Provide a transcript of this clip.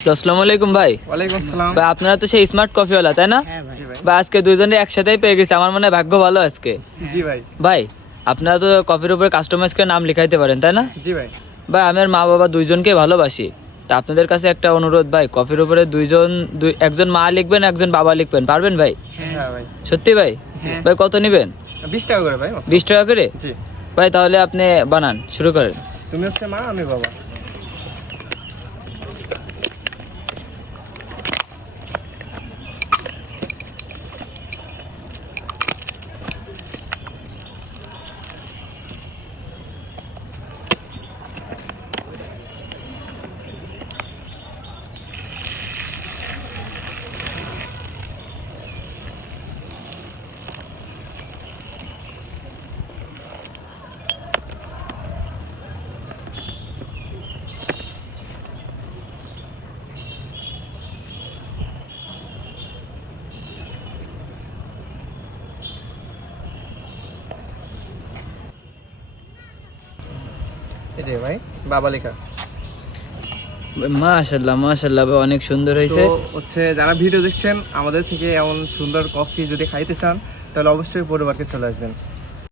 আসসালামু আলাইকুম ভাই। ওয়ালাইকুম আসসালাম। ভাই আপনারা তো সেই স্মার্ট কফিওয়ালা তাই না? হ্যাঁ ভাই। ভাই আজকে দুইজনে একসাথেই পেয়ে গেছি, আমার মনে হয় ভাগ্য ভালো আজকে। জি ভাই। ভাই আপনারা তো কফির উপরে কাস্টমাইজ করে নাম লিখাইতে পারেন তাই না? জি ভাই। ভাই আমার মা বাবা দুইজনকে ভালোবাসি, তা আপনাদের কাছে একটা অনুরোধ ভাই, কফির উপরে একজন মা লিখবেন একজন বাবা লিখবেন, পারবেন ভাই? হ্যাঁ ভাই। সত্যি ভাই? ভাই কত নিবেন? 20 টাকা করে ভাই। 20 টাকা করে? জি। ভাই তাহলে আপনি বানান, শুরু করেন। তুমি হচ্ছে মা, আমি বাবা। এই যে ভাই বাবা লেখা। মাশাআল্লাহ মাশাআল্লাহ ভাই, অনেক সুন্দর হয়েছে। তো হচ্ছে যারা ভিডিও দেখছেন আমাদের থেকে এমন সুন্দর কফি যদি খাইতে চান তাহলে অবশ্যই পরিবারকে চলে আসবেন।